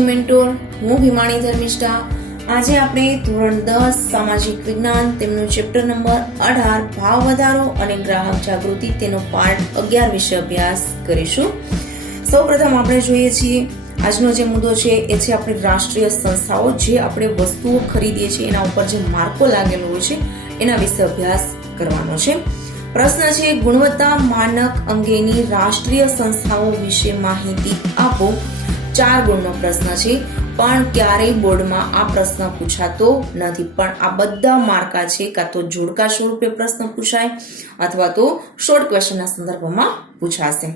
એજી mentor, હું ભીમાણી ધર્મિષ્ઠા। આજે આપણે ધોરણ 10 સામાજિક વિજ્ઞાન તેમનું ચેપ્ટર નંબર 18 ભાવ વધારો અને ગ્રાહક જાગૃતિ તેનો પાર્ટ 11 વિશે અભ્યાસ કરીશું। સૌપ્રથમ આપણે જોઈએ છીએ આજનો જે મુદ્દો છે એ છે આપણી રાષ્ટ્રીય સંસ્થાઓ, જે આપણે વસ્તુઓ ખરીદીએ છીએ એના ઉપર જે માર્કો લાગેલો હોય છે એના વિશે અભ્યાસ કરવાનો છે। પ્રશ્ન છે, ગુણવત્તા માનક અંગેની રાષ્ટ્રીય સંસ્થાઓ વિશે માહિતી આપો। 4 ગુણનો પ્રશ્ન છે, પણ ક્યારેય બોર્ડમાં આ પ્રશ્ન પૂછાતો નથી। પણ આ બધા માર્કા છે કાં તો જોડકા સ્વરૂપે પ્રશ્ન પૂછાય અથવા તો શોર્ટ ક્વેશ્ચનના સંદર્ભમાં પૂછાશે।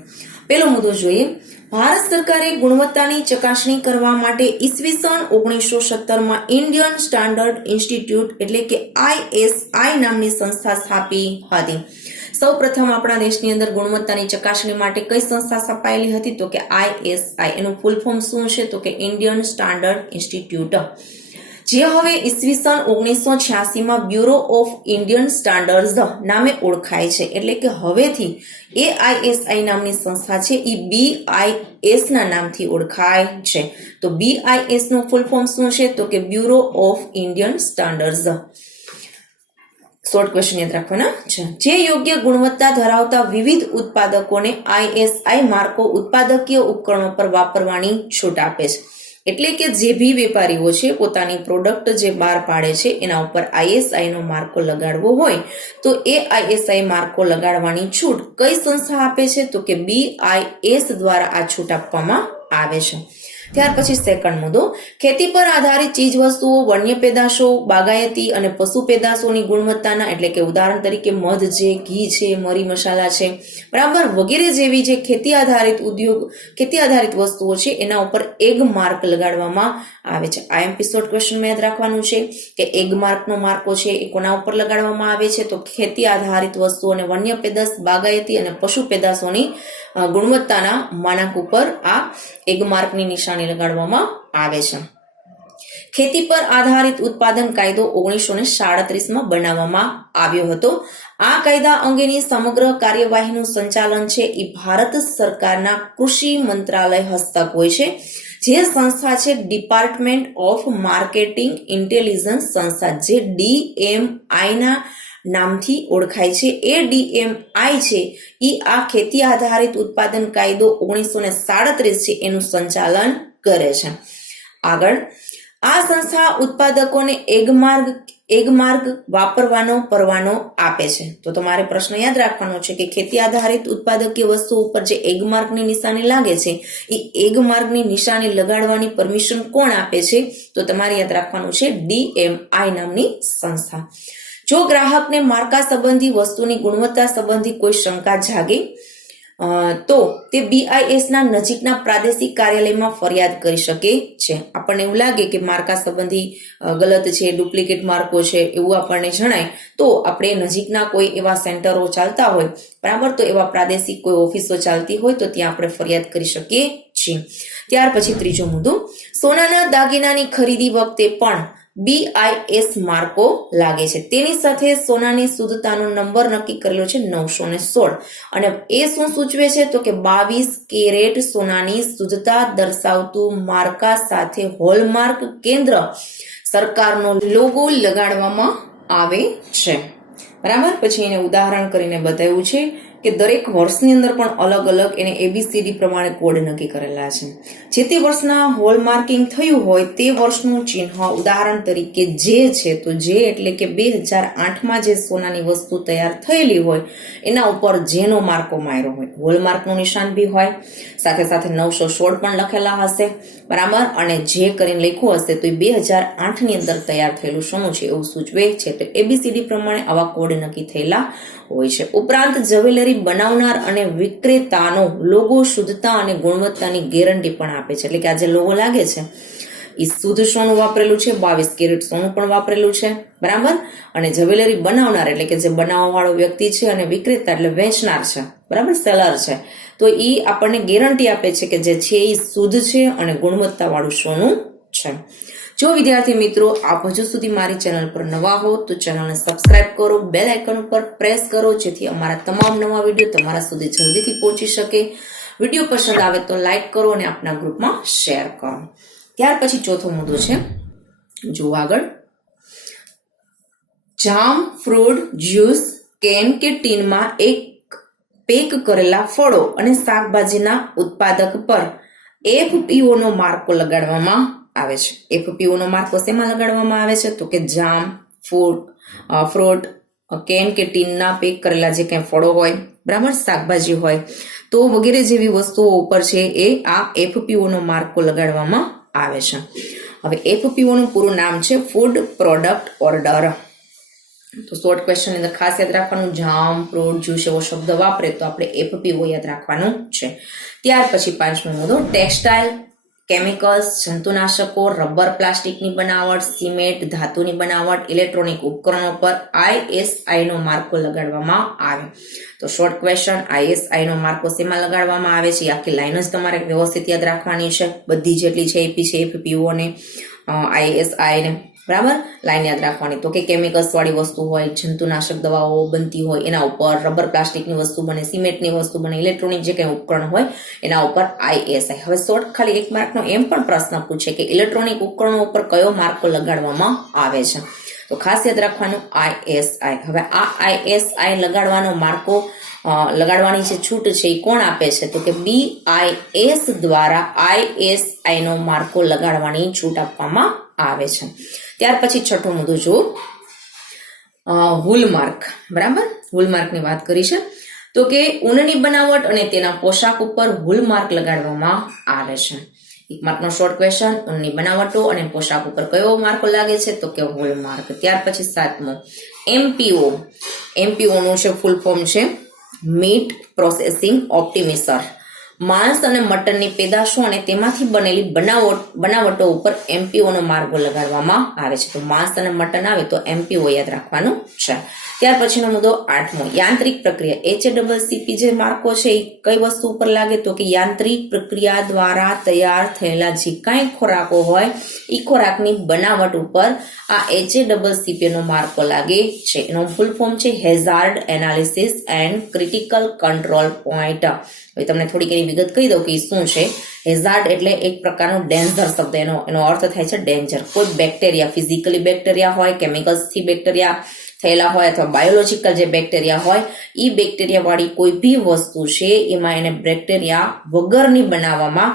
પહેલો મુદ્દો જોઈએ, ભારત સરકારે ગુણવત્તાની ચકાસણી કરવા માટે ઈસવીસન 1970 માં ઇન્ડિયન સ્ટાન્ડર્ડ ઇન્સ્ટિટ્યૂટ એટલે કે ISI નામની સંસ્થા સ્થાપી હતી। સૌપ્રથમ આપણા દેશની અંદર ગુણવત્તાની ચકાસણી માટે કઈ સંસ્થા સ્થાપાયેલી હતી? તો કે ISI। એનું ફૂલ ફોર્મ શું છે? તો કે ઇન્ડિયન સ્ટાન્ડર્ડ ઇન્સ્ટિટ્યૂટ, જે હવે ઈસવીસન 1986 માં બ્યુરો ઓફ ઇન્ડિયન સ્ટાન્ડર્ડ્સ નામે ઓળખાય છે। એટલે કે હવેથી એ ISI નામની સંસ્થા છે એ BIS ના નામથી ઓળખાય છે। તો BIS નું ફૂલ ફોર્મ શું છે? તો કે bureau of Indian standards. Short question યાદ રાખવાના છે। જે યોગ્ય ગુણવત્તા ધરાવતા વિવિધ ઉત્પાદકોને ISI માર્કો ઉત્પાદકીય ઉપકરણો પર વાપરવાની છૂટ આપે છે। એટલે કે જે ભી વેપારીઓ છે પોતાની પ્રોડક્ટ જે બહાર પાડે છે એના ઉપર ISI નો માર્કો લગાડવો હોય તો એ ISI માર્કો લગાડવાની છૂટ કઈ સંસ્થા આપે છે? તો કે BIS દ્વારા આ છૂટ આપવામાં આવે છે। ત્યાર પછી સેકન્ડ મુદ્દો, ખેતી પર આધારિત ચીજ વસ્તુઓ, વન્ય પેદાશો, બાગાયતી અને પશુ પેદાશોની ગુણવત્તાના એટલે કે ઉદાહરણ તરીકે મધ છે, ઘી છે, મરી મસાલા છે, બરાબર, વગેરે જેવી જે ખેતી આધારિત વસ્તુઓ છે એના ઉપર એગ માર્ક લગાડવામાં આવે છે। IMP શોર્ટ ક્વેશ્ચનમાં યાદ રાખવાનું છે કે એગ માર્કનો માર્કો છે એ કોના ઉપર લગાડવામાં આવે છે? તો ખેતી આધારિત વસ્તુઓ અને વન્ય પેદાશ, બાગાયતી અને પશુ પેદાશોની ગુણવત્તાના માનક ઉપર આ એગ માર્કની નિશાની લગાડવામાં આવે છે। ખેતી પર આધારિત ઉત્પાદન કાયદો 1937 માં બનાવવામાં આવ્યો હતો। આ કાયદા અંગેની સમગ્ર કાર્યવાહીનું સંચાલન છે એ ભારત સરકારના કૃષિ મંત્રાલય હસ્તક હોય છે। જે સંસ્થા છે ડિપાર્ટમેન્ટ ઓફ માર્કેટિંગ ઇન્ટેલિજન્સ સંસ્થા, જે DMI ના નામથી ઓળખાય છે। એ DMI છે એ આ ખેતી આધારિત ઉત્પાદન કાયદો 1937 છે એનું સંચાલન કરે છે। આગળ, આ સંસ્થા ઉત્પાદકોને એગ માર્ક વાપરવાનો પરવાનો આપે છે। તો તમારે પ્રશ્ન યાદ રાખવાનો છે કે ખેતી આધારિત ઉત્પાદકીય વસ્તુ ઉપર જે એગ માર્કની નિશાની લાગે છે એ એગ માર્કની નિશાની લગાડવાની પરમિશન કોણ આપે છે? તો તમારે યાદ રાખવાનું છે DMI નામની સંસ્થા। જો ગ્રાહકને માર્કા સંબંધી વસ્તુની ગુણવત્તા સંબંધી કોઈ શંકા જાગે તો તે BIS ના નજીકના પ્રાદેશિક કાર્યાલયમાં ફરિયાદ કરી શકે છે। આપણને એવું લાગે કે માર્કા સંબંધી ગલત છે, ડુપ્લિકેટ માર્કો છે એવું આપણને જણાય તો આપણે નજીકના કોઈ એવા સેન્ટરો ચાલતા હોય, બરાબર, તો એવા પ્રાદેશિક કોઈ ઓફિસો ચાલતી હોય તો ત્યાં આપણે ફરિયાદ કરી શકીએ છીએ। ત્યાર પછી ત્રીજો મુદ્દો, સોનાના દાગીનાની ખરીદી વખતે પણ BIS માર્કો લાગે છે। તેની સાથે સોનાની શુદ્ધતાનો નંબર નક્કી કરેલો છે 916 અને એ શું સૂચવે છે? તો કે 22 કેરેટ સોનાની શુદ્ધતા દર્શાવતું માર્કા સાથે હોલમાર્ક કેન્દ્ર સરકારનો લોગો લગાડવામાં આવે છે, બરાબર। પછી એને ઉદાહરણ કરીને બતાવ્યું છે કે દરેક વર્ષની અંદર પણ અલગ અલગ એને ABCD પ્રમાણે કોડ નક્કી કરેલા છે। જે તે વર્ષના હોલમાર્કિંગ થયું હોય તે વર્ષનું ચિહ્ન, ઉદાહરણ તરીકે જે છે તો જે એટલે કે 2008 માં જે સોનાની વસ્તુ તૈયાર થયેલી હોય એના ઉપર જેનો માર્કો માર્યો હોય, હોલમાર્કનું નિશાન બી હોય, સાથે સાથે 916 પણ લખેલા હશે, બરાબર, અને જે કરીને લખ્યું હશે તો એ 2008 ની અંદર તૈયાર થયેલું સોનું છે એવું સૂચવે છે। તો ABCD પ્રમાણે આવા કોડ નક્કી થયેલા હોય છે। ઉપરાંત જ્વેલરી બનાવનાર અને વિક્રેતાનો લોગો શુદ્ધતા અને ગુણવત્તાની ગેરંટી પણ આપે છે। એટલે કે આ જે લોગો લાગે છે એ શુદ્ધ સોનું વાપરેલું છે, 22 કેરેટ સોનું પણ વાપરેલું છે, બરાબર, અને જ્વેલરી બનાવનાર એટલે કે જે બનાવવા વાળો વ્યક્તિ છે અને વિક્રેતા એટલે વેચનાર છે, બરાબર, સેલર છે, તો એ આપણને ગેરંટી આપે છે કે જે છે એ શુદ્ધ છે અને ગુણવત્તા વાળું સોનું છે। જો વિદ્યાર્થી મિત્રો આપ હજુ સુધી મારી ચેનલ પર નવા હો તો ચેનલને સબસ્ક્રાઇબ કરો, બેલ આઇકન ઉપર પ્રેસ કરો જેથી અમારા તમામ નવા વિડીયો તમારા સુધી જલ્દીથી પહોંચી શકે। વિડીયો પસંદ આવે તો લાઈક કરો અને આપના ગ્રુપમાં શેર કરો। ત્યાર પછી ચોથો મુદ્દો છે, જો આગળ, જામ, ફ્રૂટ, જ્યુસ, કેન કે ટીનમાં એક પેક કરેલા ફળો અને શાકભાજીના ઉત્પાદક પર FPO નો માર્કો લગાડવામાં આવે છે. FPO નો માર્કો શેમાં લગાડવામાં આવે છે? તો કે જામ, ફ્રૂટ, કેન કે ટીનના પેક કરેલા જે કંઈ ફળો હોય, બરાબર, શાકભાજી હોય તો વગેરે જેવી વસ્તુઓ ઉપર છે એ આ FPO નો માર્કો લગાડવામાં આવે છે. હવે FPO નું પૂરું નામ છે ફૂડ પ્રોડક્ટ ઓર્ડર. તો શોર્ટ ક્વેશ્ચન ની અંદર ખાસ યાદ રાખવાનું, જામ, ફ્રૂટ, જ્યુસ એવો શબ્દ વાપરે તો આપણે FPO યાદ રાખવાનું છે. ત્યાર પછી પાંચમો મુદ્દો, ટેક્સટાઇલ, કેમિકલ્સ, જંતુનાશકો, રબર, પ્લાસ્ટિકની બનાવટ, સિમેન્ટ, ધાતુની બનાવટ, ઇલેક્ટ્રોનિક ઉપકરણો પર ISI નો માર્કો લગાડવામાં આવે. તો શોર્ટ ક્વેશ્ચન, ISI નો માર્કો શેમાં લગાડવામાં આવે છે? આખી લાઈન જ તમારે વ્યવસ્થિત યાદ રાખવાની છે, બધી જેટલી છે AP છે, FPO ને, ISI ને, બરાબર, લાઈન યાદ રાખવાની. તો કે કેમિકલ્સ વાળી વસ્તુ હોય, જંતુનાશક દવાઓ બનતી હોય એના ઉપર, રબર પ્લાસ્ટિકની વસ્તુ બને, સિમેન્ટની વસ્તુ બને, ઇલેક્ટ્રોનિક જે કંઈ ઉપકરણ હોય એના ઉપર ISI. હવે શોર્ટ ખાલી 1 માર્કનો એમ પણ પ્રશ્ન પૂછે કે ઇલેક્ટ્રોનિક ઉપકરણો ઉપર કયો માર્કો લગાડવામાં આવે છે? તો ખાસ યાદ રાખવાનું ISI. હવે આ ISI લગાડવાનો માર્કો લગાડવાની જે છૂટ છે એ કોણ આપે છે? તો કે BIS દ્વારા ISI નો માર્કો લગાડવાની છૂટ આપવામાં આવે છે. ત્યાર પછી છઠ્ઠો મુદ્દો જો, હોલમાર્ક, બરાબર, હોલમાર્કની વાત કરી છે. તો કે ઊનની બનાવટ અને તેના પોશાક ઉપર હોલમાર્ક લગાડવામાં આવે છે. 1 માર્કનો શોર્ટ ક્વેશ્ચન, ઊનની બનાવટો અને પોશાક ઉપર કયો માર્કો લાગે છે? તો કે હોલમાર્ક. ત્યાર પછી સાતમો, MPO નું છે ફૂલ ફોર્મ છે મીટ પ્રોસેસિંગ ઓપ્ટિમિઝર. માંસ અને મટનની પેદાશો અને તેમાંથી બનેલી બનાવટો ઉપર MPO નો માર્કો લગાડવામાં આવે છે. તો માંસ અને મટન આવે તો MPO યાદ રાખવાનું છે. ત્યાર પછીનો મુદ્દો આઠમો, યાંત્રિક પ્રક્રિયા. HACCP જે માર્કો છે એ કઈ વસ્તુ ઉપર લાગે? તો કે યાંત્રિક પ્રક્રિયા દ્વારા તૈયાર થયેલા જે કાંઈ ખોરાકો હોય એ ખોરાકની બનાવટ ઉપર આ HACCP નો માર્કો લાગે છે. એનો ફૂલ ફોર્મ છે hazard analysis and critical control point. હવે તમને થોડીક એની વિગત કહી દઉં કે શું છે. હેઝાર્ડ એટલે એક પ્રકારનો ડેન્જર શબ્દ, એનો અર્થ થાય છે ડેન્જર. કોઈ બેક્ટેરિયા, ફિઝિકલી બેક્ટેરિયા હોય, કેમિકલ્સથી બેક્ટેરિયા થયેલા હોય અથવા બાયોલોજીકલ જે બેક્ટેરિયા હોય એ બેક્ટેરિયા વાળી કોઈ બી વસ્તુ છે એમાં એને બેક્ટેરિયા વગરની બનાવવામાં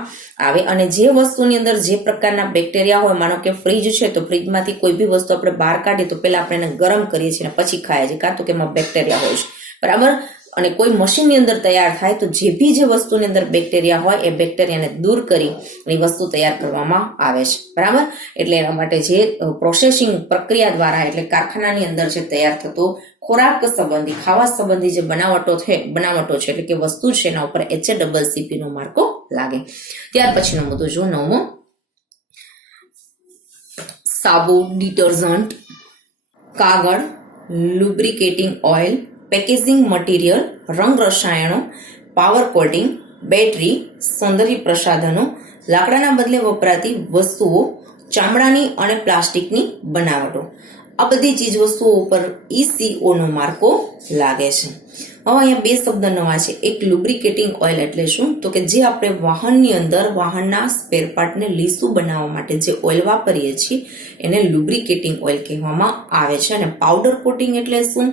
આવે. અને જે વસ્તુની અંદર જે પ્રકારના બેક્ટેરિયા હોય, માનો કે ફ્રીજ છે તો ફ્રીજમાંથી કોઈ બી વસ્તુ આપણે બહાર કાઢીએ તો પહેલા આપણે એને ગરમ કરીએ છીએ અને પછી ખાઈએ છીએ, કાં તો કે એમાં બેક્ટેરિયા હોય છે, બરાબર. અને કોઈ મશીનની અંદર તૈયાર થાય તો જે બી જે વસ્તુની અંદર બેક્ટેરિયા હોય એ બેક્ટેરિયાને દૂર કરી એ વસ્તુ તૈયાર કરવામાં આવે છે, બરાબર. એટલે એના માટે જે પ્રોસેસિંગ પ્રક્રિયા દ્વારા, એટલે કારખાનાની અંદર જે તૈયાર થતો ખોરાક સંબંધી, ખાવા સંબંધી જે બનાવટો છે એટલે કે વસ્તુ છે એના ઉપર HACCP નો માર્કો લાગે. ત્યાર પછીનો મુદ્દો જો નવમો, સાબુ, ડિટર્જન્ટ, કાગળ, લુબ્રિકેટિંગ ઓઇલ, પેકેજિંગ મટીરિયલ, રંગ રસાયણો, પાવર કોટિંગ, બેટરી, સૌંદર્ય પ્રસાધનો, લાકડાના બદલે વપરાતી વસ્તુઓ, ચામડાની અને પ્લાસ્ટિકની બનાવટો, આ બધી ચીજ વસ્તુઓ ઉપર ECO નો માર્કો લાગે છે. હવે અહીંયા 2 શબ્દ નવા છે. એક લુબ્રિકેટિંગ ઓઇલ એટલે શું? તો કે જે આપણે વાહનની અંદર વાહનના સ્પેર પાર્ટને લીસું બનાવવા માટે જે ઓઇલ વાપરીએ છીએ એને લુબ્રિકેટિંગ ઓઇલ કહેવામાં આવે છે. અને પાવડર કોટિંગ એટલે શું?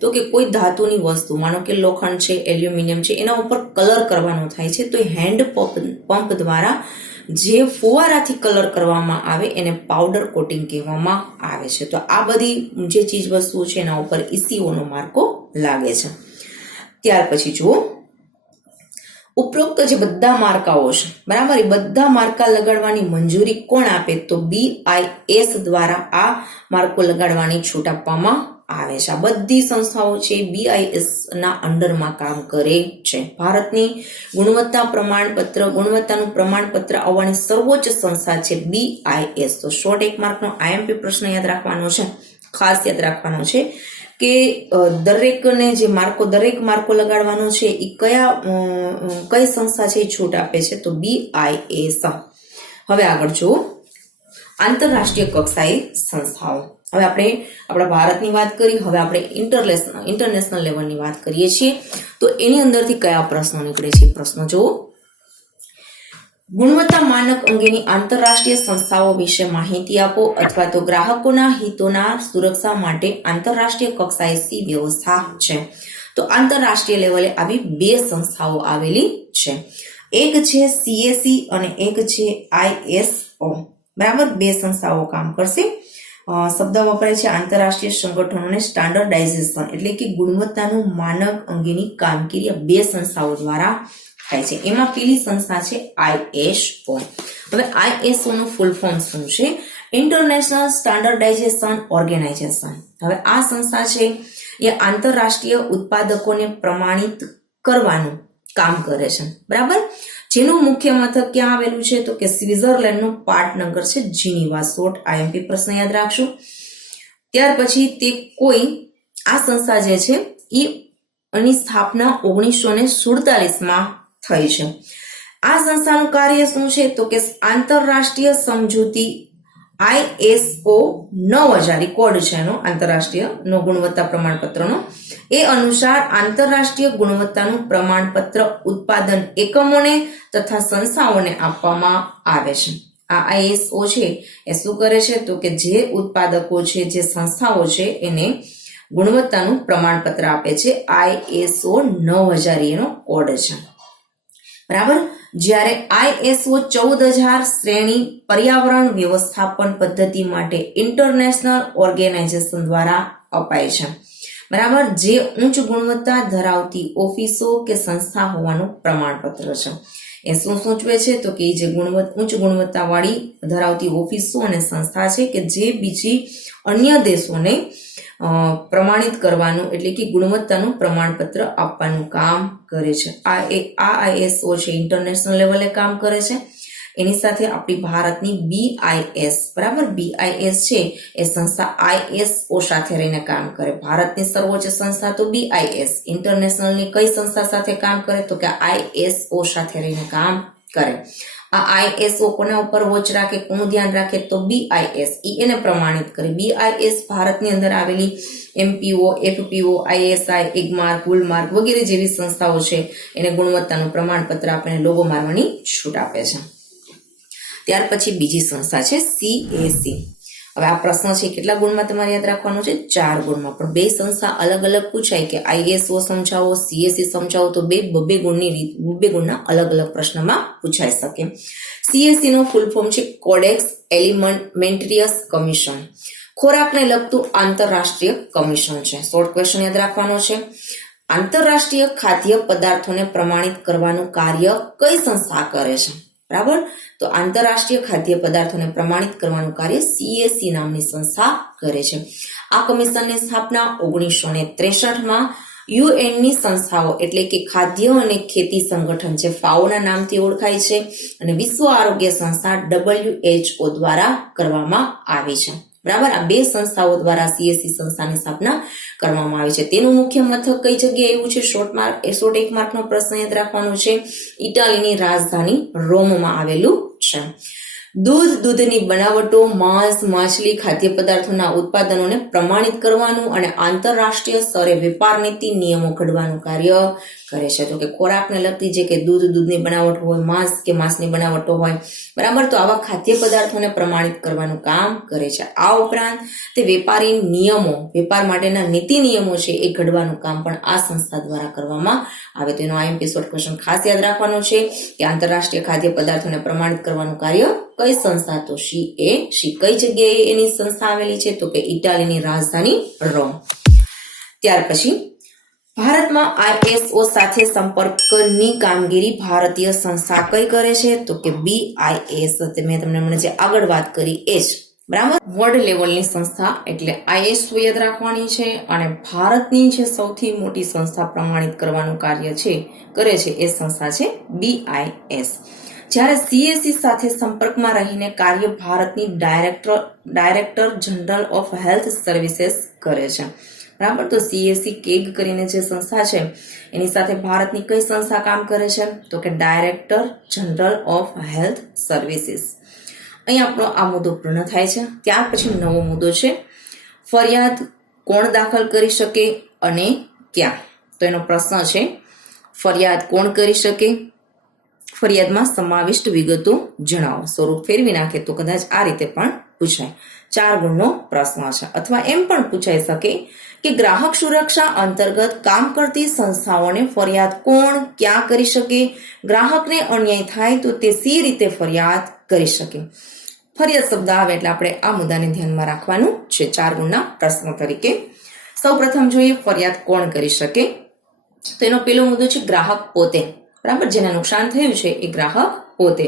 તો કે કોઈ ધાતુની વસ્તુ, માનો કે લોખંડ છે, એલ્યુમિનિયમ છે, એના ઉપર કલર કરવાનો થાય છે તો હેન્ડ પંપ દ્વારા જે ફુવારાથી કલર કરવામાં આવે એને પાવડર કોટિંગ કહેવામાં આવે છે. તો આ બધી જે ચીજ વસ્તુઓ છે એના ઉપર ECO નો માર્કો લાગે છે. ત્યાર પછી જુઓ, ઉપરોક્ત જે બધા માર્કાઓ છે, બરાબર, એ બધા માર્કા લગાડવાની મંજૂરી કોણ આપે? તો BIS દ્વારા આ માર્કો લગાડવાની છૂટ આપવામાં આવે છે. આ બધી સંસ્થાઓ છે BIS ના અંડરમાં કામ કરે છે. ભારતની ગુણવત્તાનું પ્રમાણપત્ર આવવાની સર્વોચ્ચ સંસ્થા છે BIS. તો શોર્ટ 1 માર્કનો IMP પ્રશ્ન યાદ રાખવાનો છે, ખાસ યાદ રાખવાનો છે કે દરેક માર્કો લગાડવાનો છે એ કઈ સંસ્થા છે એ છૂટ આપે છે? તો BIS. હવે આગળ જુઓ, આંતરરાષ્ટ્રીય કક્ષાએ સંસ્થાઓ. હવે આપણે આપણા ભારતની વાત કરી, હવે આપણે ઇન્ટરનેશનલ લેવલની વાત કરીએ છીએ તો એની અંદરથી કયા પ્રશ્નો નીકળે છે? પ્રશ્નો જુઓ, ગુણવત્તા માનક અંગેની આંતરરાષ્ટ્રીય સંસ્થાઓ વિશે માહિતી આપો અથવા તો ગ્રાહકોના હિતોના સુરક્ષા માટે આંતરરાષ્ટ્રીય કક્ષાએ શી વ્યવસ્થા છે. તો આંતરરાષ્ટ્રીય લેવલે આવી બે સંસ્થાઓ આવેલી છે. એક છે CAC અને એક છે ISO. બરાબર, બે સંસ્થાઓ કામ કરશે. શબ્દ વપરાય છે આંતરરાષ્ટ્રીય સંગઠનોને સ્ટાન્ડર્ડાઇઝેશન એટલે કે ગુણવત્તાનું માનક અંગેની કામગીરી આ બે સંસ્થાઓ દ્વારા થાય છે. એમાં પેલી સંસ્થા છે ISO. હવે ISO નું ફૂલ ફોર્મ શું છે? International standardisation organisation. હવે આ સંસ્થા છે એ આંતરરાષ્ટ્રીય ઉત્પાદકોને પ્રમાણિત કરવાનું કામ કરે છે. બરાબર, જેનું મુખ્ય મથક ક્યાં આવેલું છે? તો કે સ્વિટ્ઝરલેન્ડનું પાટનગર છે જીનીવા. શોર્ટ IMP પ્રશ્ન યાદ રાખશું. ત્યાર પછી તે કોઈ આ સંસ્થા જે છે એની સ્થાપના 1947માં થઈ છે. આ સંસ્થાનું કાર્ય શું છે? તો કે આંતરરાષ્ટ્રીય સમજૂતી ISO 9000 કોડ છે એનો આંતરરાષ્ટ્રીય નો ગુણવત્તા પ્રમાણપત્રનો. એ અનુસાર આંતરરાષ્ટ્રીય ગુણવત્તાનું પ્રમાણપત્ર ઉત્પાદન એકમોને તથા સંસ્થાઓને આપવામાં આવે છે. આ ISO છે એ શું કરે છે? તો કે જે ઉત્પાદકો છે, જે સંસ્થાઓ છે એને ગુણવત્તાનું પ્રમાણપત્ર આપે છે. ISO 9000 એનો કોડ છે. બરાબર, જ્યારે ISO 14000 શ્રેણી પર્યાવરણ વ્યવસ્થાપન પદ્ધતિ માટે ઇન્ટરનેશનલ ઓર્ગેનાઇઝેશન દ્વારા અપાય છે. બરાબર, જે ઉચ્ચ ગુણવત્તા ધરાવતી ઓફિસો કે સંસ્થા હોવાનું પ્રમાણપત્ર છે. એ શું સૂચવે છે? તો કે જે ઉચ્ચ ગુણવત્તા વાળી ધરાવતી ઓફિસો અને સંસ્થા છે કે જે બીજી અન્ય દેશોને પ્રમાણિત કરવાનું એટલે કે ગુણવત્તાનું પ્રમાણપત્ર આપવાનું કામ કરે છે. આ ISO છે ઇન્ટરનેશનલ લેવલે કામ કરે છે. એની સાથે આપણી ભારતની BIS, બરાબર, BIS છે એ સંસ્થા ISO સાથે રહીને કામ કરે. ભારતની સર્વોચ્ચ સંસ્થા તો BIS, ઇન્ટરનેશનલની કઈ સંસ્થા સાથે કામ કરે? તો કે ISO સાથે રહીને કામ કરે. આ ISO કોના ઉપર વોચ રાખે, કોનું ધ્યાન રાખે? તો BIS, એને પ્રમાણિત કરે. BIS ભારતની અંદર આવેલી MPO, FPO, ISI, IGMARC, ગુલમાર્ક વગેરે જેવી સંસ્થાઓ છે એને ગુણવત્તાનું પ્રમાણપત્ર આપીને લોગો મારવાની છૂટ આપે છે. ત્યાર પછી બીજી સંસ્થા છે CAC. હવે આ પ્રશ્ન છે કેટલા ગુણમાં તમારે યાદ રાખવાનો છે? 4 ગુણમાં. પણ બે સંસ્થા અલગ અલગ પૂછાય કે ISO સમજાવો, CAC સમજાવો, તો બે ગુણના અલગ અલગ પ્રશ્નમાં પૂછાઈ શકે. CAC નો ફૂલ ફોર્મ છે કોડેક્સ એલિમેન્ટરીયસ કમિશન. ખોરાકને લગતું આંતરરાષ્ટ્રીય કમિશન છે. શોર્ટ ક્વેશ્ચન યાદ રાખવાનો છે. આંતરરાષ્ટ્રીય ખાદ્ય પદાર્થોને પ્રમાણિત કરવાનું કાર્ય કઈ સંસ્થા કરે છે? બરાબર, તો આંતરરાષ્ટ્રીય ખાદ્ય પદાર્થોને પ્રમાણિત કરવાનું કાર્ય CAC નામની સંસ્થા કરે છે. આ કમિશનની સ્થાપના 1963માં UN ની સંસ્થાઓ એટલે કે ખાદ્ય અને ખેતી સંગઠન છે FAO ના નામથી ઓળખાય છે અને વિશ્વ આરોગ્ય સંસ્થા WHO દ્વારા કરવામાં આવી છે. બરાબર, આ બે સંસ્થાઓ દ્વારા CAC સંસ્થાની સ્થાપના કરવામાં આવી છે. તેનું મુખ્ય મથક કઈ જગ્યાએ આવ્યું છે? શોર્ટ 1 માર્કનો પ્રશ્ન યાદ રાખવાનો છે. ઇટાલીની રાજધાની રોમમાં આવેલું છે. દૂધની બનાવટો, માંસ, માછલી, ખાદ્ય પદાર્થોના ઉત્પાદનોને પ્રમાણિત કરવાનું અને આંતરરાષ્ટ્રીય સ્તરે વેપાર નીતિ નિયમો ઘડવાનું કાર્ય કરે છે. તો કે ખોરાકને લગતી જે કે દૂધની બનાવટ હોય, માંસ કે માંસની બનાવટો હોય, બરાબર, તો આવા ખાદ્ય પદાર્થોને પ્રમાણિત કરવાનું કામ કરે છે. આ ઉપરાંત તે વેપારી નિયમો, વેપાર માટેના નીતિ નિયમો છે એ ઘડવાનું કામ પણ આ સંસ્થા દ્વારા કરવામાં આવે. તો એનો IMP શોર્ટ ક્વેશ્ચન ખાસ યાદ રાખવાનો છે કે આંતરરાષ્ટ્રીય ખાદ્ય પદાર્થોને પ્રમાણિત કરવાનું કાર્ય કઈ સંસ્થા? તો CAC. કઈ જગ્યાએ એની સંસ્થા આવેલી છે? તો કે ઇટાલીની રાજધાની રોમ. ત્યાર પછી ભારતમાં ISO સાથે સંપર્કની કામગીરી ભારતીય સંસ્થા કઈ કરે છે? તો કે BIS. મેં તમને હમણાં જે આગળ વાત કરી એ જ. બરાબર, વર્લ્ડ લેવલની સંસ્થા એટલે ISO યાદ રાખવાની છે. અને ભારતની જે સૌથી મોટી સંસ્થા પ્રમાણિત કરવાનું કાર્ય છે કરે છે એ સંસ્થા છે BIS. જ્યારે CAC સાથે સંપર્કમાં રહીને કાર્ય ભારતની director general of health services કરે છે. બરાબર, તો CAC કેગ કરીને જે સંસ્થા છે એની સાથે ભારતની કઈ સંસ્થા કામ કરે છે? તો કે director general of health services. અહીં આપણો આ મુદ્દો પૂર્ણ થાય છે. ત્યાર પછી નવો મુદ્દો છે ફરિયાદ કોણ દાખલ કરી શકે અને ક્યાં? તો એનો પ્રશ્ન છે ફરિયાદ કોણ કરી શકે, ફરિયાદમાં સમાવિષ્ટ વિગતો જણાવો. સ્વરૂપ ફેરવી નાખે તો કદાચ આ રીતે પણ પૂછાય. 4 ગુણનો પ્રશ્ન છે. અથવા એમ પણ પૂછાઈ શકે કે ગ્રાહક સુરક્ષા અંતર્ગત કામ કરતી સંસ્થાઓને ફરિયાદ કોણ ક્યાં કરી શકે, ગ્રાહકને અન્યાય થાય તો તે સી રીતે ફરિયાદ કરી શકે. ફરિયાદ શબ્દ આવે એટલે આપણે આ મુદ્દાને ધ્યાનમાં રાખવાનું છે 4 ગુણના પ્રશ્ન તરીકે. સૌ પ્રથમ જોઈએ ફરિયાદ કોણ કરી શકે. તો એનો પેલો મુદ્દો છે ગ્રાહક પોતે, બરાબર, જેને નુકસાન થયું છે એ ગ્રાહક પોતે.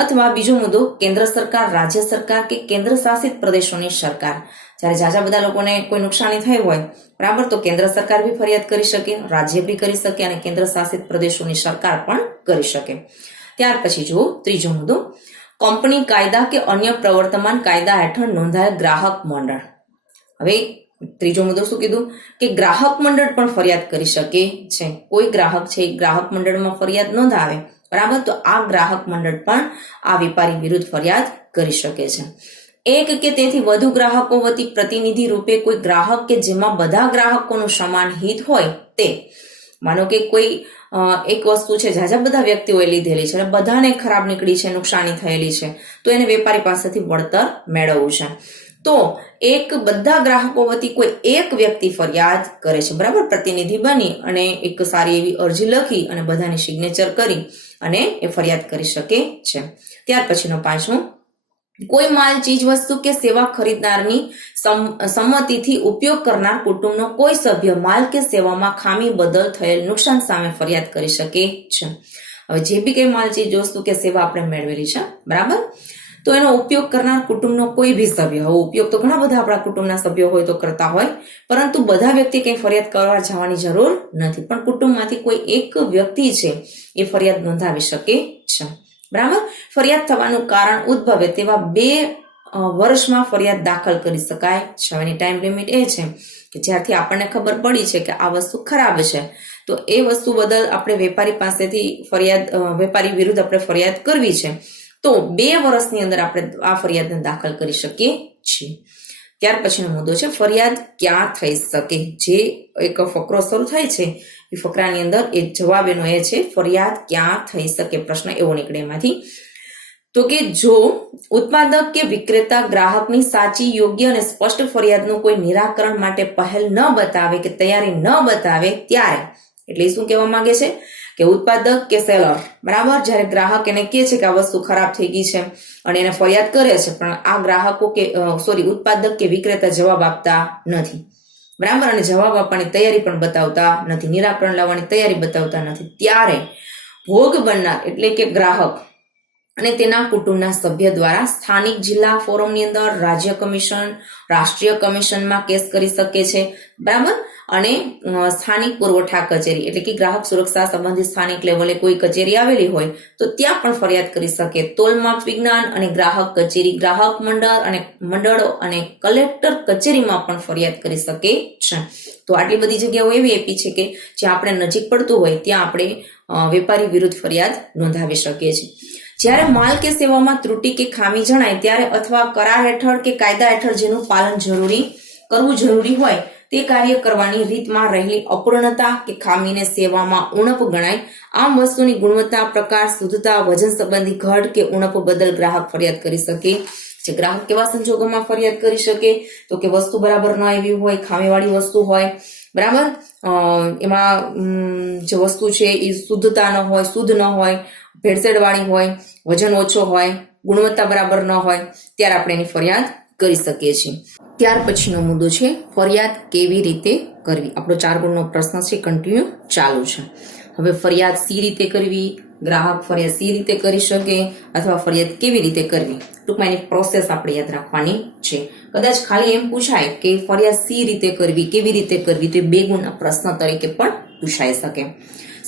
અથવા બીજો મુદ્દો કેન્દ્ર સરકાર, રાજ્ય સરકાર કે કેન્દ્ર શાસિત પ્રદેશોની સરકાર. જ્યારે ઝાઝા બધા લોકોને કોઈ નુકસાની થઈ હોય, બરાબર, તો કેન્દ્ર સરકાર બી ફરિયાદ કરી શકે, રાજ્ય બી કરી શકે અને કેન્દ્ર શાસિત પ્રદેશોની સરકાર પણ કરી શકે. ત્યાર પછી જુઓ ત્રીજો મુદ્દો, કંપની કાયદા કે અન્ય પ્રવર્તમાન કાયદા હેઠળ નોંધાયેલ ગ્રાહક મંડળ. હવે ત્રીજો મુદ્દો શું કીધું કે ગ્રાહક મંડળ પણ ફરિયાદ કરી શકે છે. કોઈ ગ્રાહક છે ગ્રાહક મંડળમાં ફરિયાદ નોંધાવે, બરાબર, તો આ ગ્રાહક મંડળ પણ આ વેપારી વિરુદ્ધ ફરિયાદ કરી શકે છે. એક કે તેથી વધુ ગ્રાહકો વતી પ્રતિનિધિ રૂપે કોઈ ગ્રાહક કે જેમાં બધા ગ્રાહકોનું સમાન હિત હોય તે. માનો કે કોઈ એક વસ્તુ છે ઝાઝા બધા વ્યક્તિઓએ લીધેલી છે અને બધાને ખરાબ નીકળી છે, નુકસાની થયેલી છે, તો એને વેપારી પાસેથી વળતર મેળવવું છે. તો એક બધા ગ્રાહકો વતી કોઈ એક વ્યક્તિ ફરિયાદ કરે છે, બરાબર, પ્રતિનિધિ બની અને એક સારી એવી અરજી લખી અને બધાની સિગ્નેચર કરી અને એ ફરિયાદ કરી શકે છે. ત્યાર પછીનો 5મો, કોઈ માલ, ચીજ વસ્તુ કે સેવા ખરીદનારની સંમતિથી ઉપયોગ કરનાર કુટુંબનો કોઈ સભ્ય માલ કે સેવામાં ખામી બદલ થયેલ નુકસાન સામે ફરિયાદ કરી શકે છે. હવે જે બી કઈ માલ, ચીજ વસ્તુ કે સેવા આપણે મેળવેલી છે, બરાબર, તો એનો ઉપયોગ કરનાર કુટુંબનો કોઈ બી સભ્ય, હવે ઉપયોગ તો ઘણા બધા આપણા કુટુંબના સભ્યો હોય તો કરતા હોય, પરંતુ બધા વ્યક્તિ કંઈ ફરિયાદ કરવા જવાની જરૂર નથી, પણ કુટુંબમાંથી કોઈ એક વ્યક્તિ છે એ ફરિયાદ નોંધાવી શકે છે, બરાબર. ફરિયાદ થવાનું કારણ ઉદ્ભવે તેવા 2 વર્ષમાં ફરિયાદ દાખલ કરી શકાય છે. એની ટાઈમ લિમિટ એ છે કે જ્યારથી આપણને ખબર પડી છે કે આ વસ્તુ ખરાબ છે, તો એ વસ્તુ બદલ આપણે વેપારી પાસેથી વેપારી વિરુદ્ધ આપણે ફરિયાદ કરવી છે, તો 2 વર્ષની અંદર આપણે આ ફરિયાદને દાખલ કરી શકીએ છીએ. ત્યાર પછીનો મુદ્દો છે ફરિયાદ ક્યાં થઈ શકે. જે એક ફકરો શરૂ થાય છે એ ફકરાની અંદર એ જવાબ એનો એ છે ફરિયાદ ક્યાં થઈ શકે. પ્રશ્ન એવો નીકળે એમાંથી, તો કે જો ઉત્પાદક કે વિક્રેતા ગ્રાહકની સાચી, યોગ્ય અને સ્પષ્ટ ફરિયાદનું કોઈ નિરાકરણ માટે પહેલ ન બતાવે કે તૈયારી ન બતાવે ત્યારે, એટલે શું કહેવા માંગે છે કે ઉત્પાદક કે સેલર, બરાબર, જ્યારે ગ્રાહક એને કહે છે કે આ વસ્તુ ખરાબ થઈ ગઈ છે અને એને ફરિયાદ કરે છે, પણ આ ગ્રાહકો ઉત્પાદક કે વિક્રેતા જવાબ આપતા નથી, બરાબર, અને જવાબ આપવાની તૈયારી પણ બતાવતા નથી, નિરાકરણ લાવવાની તૈયારી બતાવતા નથી, ત્યારે ભોગ બનનાર એટલે કે ગ્રાહક અને તેના કુટુંબના સભ્ય દ્વારા સ્થાનિક જિલ્લા ફોરમની અંદર, રાજ્ય કમિશન, રાષ્ટ્રીય કમિશનમાં કેસ કરી શકે છે, બરાબર. અને સ્થાનિક પુરવઠા કચેરી એટલે કે ગ્રાહક સુરક્ષા સંબંધિત સ્થાનિક લેવલે કોઈ કચેરી આવેલી હોય તો ત્યાં પણ ફરિયાદ કરી શકે. તોલમાપ વિજ્ઞાન અને ગ્રાહક કચેરી, ગ્રાહક મંડળો અને કલેક્ટર કચેરીમાં પણ ફરિયાદ કરી શકે છે. તો આટલી બધી જગ્યાઓ એવી આપી છે કે જ્યાં આપણે નજીક પડતું હોય ત્યાં આપણે વેપારી વિરુદ્ધ ફરિયાદ નોંધાવી શકીએ છીએ. જ્યારે માલ કે સેવામાં ત્રુટિ કે ખામી જણાય ત્યારે અથવા કરાર હેઠળ કે કાયદા હેઠળ જેનું પાલન કરવું જરૂરી હોય તે કાર્ય કરવાની રીતમાં રહેલી અપૂર્ણતા કે ખામીને સેવામાં ઉણપ ગણાય. આમ વસ્તુની ગુણવત્તા, પ્રકાર, શુદ્ધતા, વજન સંબંધી ઘટ કે ઉણપ બદલ ગ્રાહક ફરિયાદ કરી શકે છે. ગ્રાહક કેવા સંજોગોમાં ફરિયાદ કરી શકે તો કે વસ્તુ બરાબર ન આવી હોય, ખામીવાળી વસ્તુ હોય, બરાબર, એમાં જે વસ્તુ છે એ શુદ્ધતા ન હોય, શુદ્ધ ન હોય, ભેળસેળવાળી હોય, વજન ઓછો હોય, ગુણવત્તા બરાબર ન હોય, ત્યારે આપણે એની ફરિયાદ કરી શકીએ છીએ. ત્યાર પછીનો મુદ્દો છે ફરિયાદ કેવી રીતે કરવી. આપણો 4 ગુણનો પ્રશ્ન છે, કન્ટિન્યુ ચાલુ છે. હવે ફરિયાદ સી રીતે કરવી, ગ્રાહક ફરિયાદ સી રીતે કરી શકે અથવા ફરિયાદ કેવી રીતે કરવી, ટૂંકમાં એની પ્રોસેસ આપણે યાદ રાખવાની છે. કદાચ ખાલી એમ પૂછાય કે ફરિયાદ સી રીતે કરવી, કેવી રીતે કરવી, તો એ 2 ગુણના પ્રશ્ન તરીકે પણ પૂછાઈ શકે.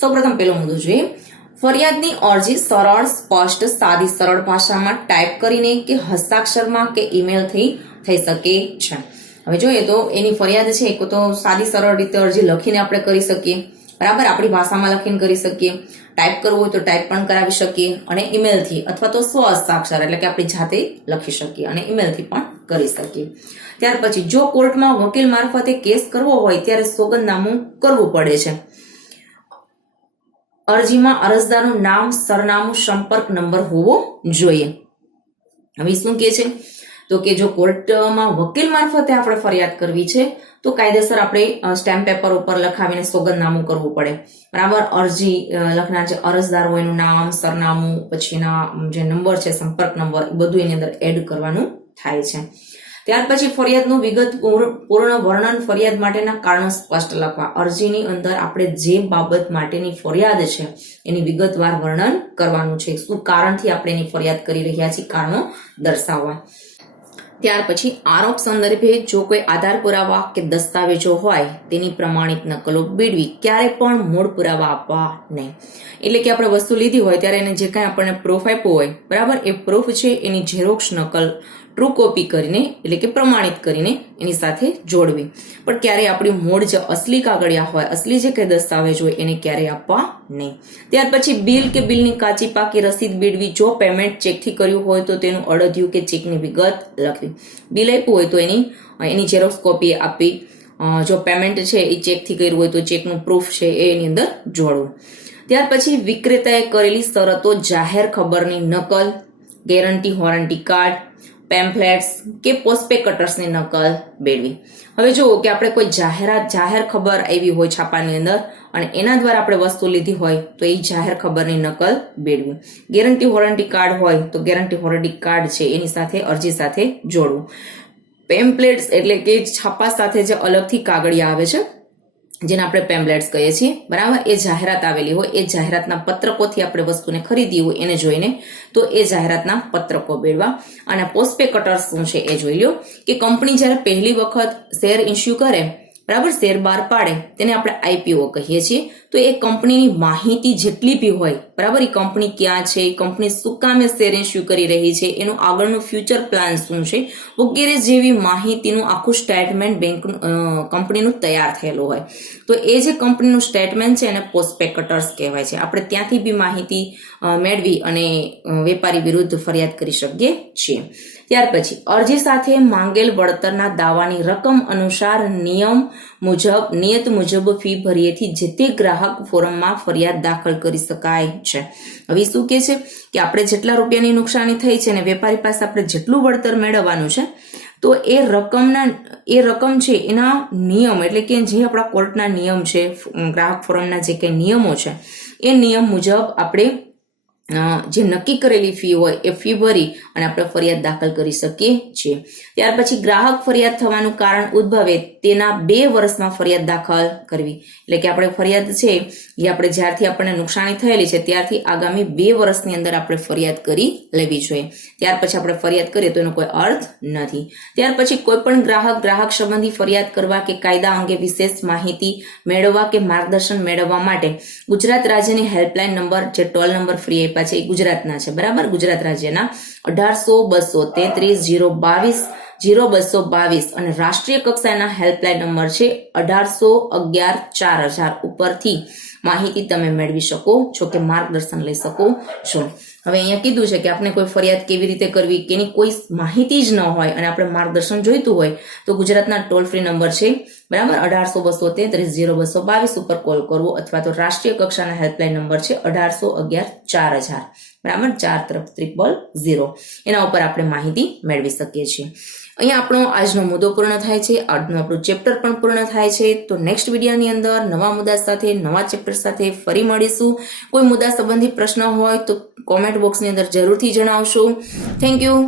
સૌપ્રથમ પેલો મુદ્દો જોઈએ, ફરિયાદની અરજી સરળ, સ્પષ્ટ, સાદી, સરળ ભાષામાં ટાઈપ કરીને કે હસ્તાક્ષરમાં કે ઈમેલથી થઈ શકે છે. હવે જોઈએ તો એની ફરિયાદ છે એક તો સાદી સરળ રીતે અરજી લખીને આપણે કરી શકીએ, બરાબર, આપણી ભાષામાં લખીને કરી શકીએ, ટાઈપ કરવું હોય તો ટાઈપ પણ કરાવી શકીએ, અને ઈમેલથી અથવા તો સ્વ હસ્તાક્ષર એટલે કે આપણી જાતે લખી શકીએ અને ઈમેલથી પણ કરી શકીએ. ત્યાર પછી જો કોર્ટમાં વકીલ મારફતે કેસ કરવો હોય ત્યારે સોગંદનામું કરવું પડે છે. અરજીમાં અરજદારનું નામ, સરનામું, સંપર્ક નંબર હોવો જોઈએ. હવે શું કે છે તો કે જો કોર્ટમાં વકીલ મારફતે આપણે ફરિયાદ કરવી છે તો કાયદેસર આપણે સ્ટેમ્પ પેપર ઉપર લખાવીને સોગંદનામું કરવું પડે. બરાબર, અરજી લખનાર જે અરજદાર હોય એનું નામ, સરનામું, પછી એના જે નંબર છે, સંપર્ક નંબર, એ બધું એની અંદર એડ કરવાનું થાય છે. ત્યાર પછી ફરિયાદનું પૂર્ણ વર્ણન, ફરિયાદ માટેના કારણો સ્પષ્ટ લખવા. અરજીની અંદર આપણે જે બાબત માટેની ફરિયાદ છે એની વિગતવાર વર્ણન કરવાનું છે. શું કારણથી આપણે એની ફરિયાદ કરી રહ્યા છીએ, કારણો દર્શાવવા. ત્યાર પછી આરોપ સંદર્ભે જો કોઈ આધાર પુરાવા કે દસ્તાવેજો હોય તેની પ્રમાણિત નકલો મેળવી. ક્યારે પણ મૂળ પુરાવા આપવા નહીં. એટલે કે આપણે વસ્તુ લીધી હોય ત્યારે એને જે કાંઈ આપણને પ્રૂફ આપ્યો હોય, બરાબર, એ પ્રૂફ છે એની ઝેરોક્ષ નકલ ટ્રુ કોપી કરીને, એટલે કે પ્રમાણિત કરીને એની સાથે જોડવી. પણ ક્યારેય આપણી મૂળ જે અસલી કાગળિયા હોય, અસલી જે કંઈ દસ્તાવેજ હોય એને ક્યારેય આપવા નહીં. ત્યાર પછી બિલ કે બિલની કાચી પાકી રસીદ મેળવી. જો પેમેન્ટ ચેકથી કર્યું હોય તો તેનું અડધિયું કે ચેકની વિગત લખવી. બિલ આપ્યું હોય તો એની ઝેરોક્સ કોપી આપવી. જો પેમેન્ટ છે એ ચેકથી કર્યું હોય તો ચેકનું પ્રૂફ છે એ એની અંદર જોડવું. ત્યાર પછી વિક્રેતાએ કરેલી શરતો, જાહેર ખબરની નકલ, ગેરંટી વોરંટી કાર્ડ, પેમ્ફલેટ્સ કે પોસ્પેક્ટસની નકલ મેળવી. હવે જુઓ કે આપણે કોઈ જાહેર ખબર આવી હોય છાપાની અંદર અને એના દ્વારા આપણે વસ્તુ લીધી હોય તો એ જાહેર ખબરની નકલ મેળવી. ગેરંટી વોરંટી કાર્ડ હોય તો ગેરંટી વોરંટી કાર્ડ છે એની સાથે અરજી સાથે જોડવું. પેમ્ફલેટ્સ એટલે કે છાપા સાથે જે અલગથી કાગળિયા આવે છે જેને આપણે પેમ્ફલેટ્સ કહીએ છીએ, બરાબર, એ જાહેરાત આવેલી હોય, એ જાહેરાતના પત્રકોથી આપણે વસ્તુને ખરીદી હોય એને જોઈને તો એ જાહેરાતના પત્રકો મેળવા. અને પોસ્પેક્ટસ શું છે એ જોઈ લો કે કંપની જ્યારે પહેલી વખત શેર ઇસ્યુ કરે, બરાબર, શેર બહાર પાડે તેને આપણે આઈપીઓ કહીએ છીએ. તો એ કંપનીની માહિતી જેટલી બી હોય, બરાબર, એ કંપની ક્યાં છે, કંપની શું કામે શેર ઇસ્યુ કરી રહી છે, એનું આગળનું ફ્યુચર પ્લાન શું છે વગેરે જેવી માહિતીનું આખું સ્ટેટમેન્ટ કંપનીનું તૈયાર થયેલું હોય. તો એ જે કંપનીનું સ્ટેટમેન્ટ છે એને પોસ્પેક્ટસ કહેવાય છે. આપણે ત્યાંથી બી માહિતી મેળવી અને વેપારી વિરુદ્ધ ફરિયાદ કરી શકીએ છીએ. ત્યાર પછી અરજી સાથે માંગેલ વળતરના દાવાની રકમ અનુસાર નિયત મુજબ ફી ભરીએથી જે તે ગ્રાહક ફોરમમાં ફરિયાદ દાખલ કરી શકાય છે. હવે શું કે છે કે આપણે જેટલા રૂપિયાની નુકસાની થઈ છે ને વેપારી પાસે આપણે જેટલું વળતર મેળવવાનું છે તો એ રકમ છે એના નિયમ, એટલે કે જે આપણા કોર્ટના નિયમ છે, ગ્રાહક ફોરમના જે કંઈ નિયમો છે એ નિયમ મુજબ આપણે જે નક્કી કરેલી ફી હોય એ ફી ભરી અને આપણે ફરિયાદ દાખલ કરી શકીએ છીએ. ત્યાર પછી ગ્રાહક ફરિયાદ થવાનું કારણ ઉદ્ભવે તેના 2 વર્ષમાં ફરિયાદ દાખલ કરવી. એટલે કે આપણે ફરિયાદ છે એ આપણે જ્યારથી આપણને નુકસાની થયેલી છે ત્યારથી આગામી 2 વર્ષની અંદર આપણે ફરિયાદ કરી લેવી જોઈએ. ત્યાર પછી આપણે ફરિયાદ કરીએ તો એનો કોઈ અર્થ નથી. ત્યાર પછી કોઈ પણ ગ્રાહક સંબંધી ફરિયાદ કરવા કે કાયદા અંગે વિશેષ માહિતી મેળવવા કે માર્ગદર્શન મેળવવા માટે ગુજરાત રાજ્યની હેલ્પલાઇન નંબર, જે ટોલ નંબર ફ્રી આપ્યા છે એ ગુજરાતના છે, બરાબર, ગુજરાત રાજ્યના 18-233-022 અને રાષ્ટ્રીય કક્ષાના હેલ્પલાઇન નંબર છે 1811-4000 ઉપરથી માહિતી તમે મેળવી શકો છો કે માર્ગદર્શન લઈ શકો છો. હવે અહીંયા કીધું છે કે આપણે કોઈ ફરિયાદ કેવી રીતે કરવી કે એની કોઈ માહિતી જ ન હોય અને આપણે માર્ગદર્શન જોઈતું હોય તો ગુજરાતના ટોલ ફ્રી નંબર છે, બરાબર, 18-233-022 ઉપર કોલ કરવો અથવા તો રાષ્ટ્રીય કક્ષાના હેલ્પલાઇન નંબર છે 1811-4000, બરાબર, 40000 એના ઉપર આપણે માહિતી મેળવી શકીએ છીએ. અહીંયા આપણો આજનો મુદ્દો પૂર્ણ થાય છે, આજનું આપણું ચેપ્ટર પણ પૂર્ણ થાય છે. તો નેક્સ્ટ વિડીયોની અંદર નવા મુદ્દા સાથે, નવા ચેપ્ટર સાથે ફરી મળીશું. કોઈ મુદ્દા સંબંધી પ્રશ્ન હોય તો કોમેન્ટ બોક્સની અંદર જરૂરથી જણાવશો. Thank you.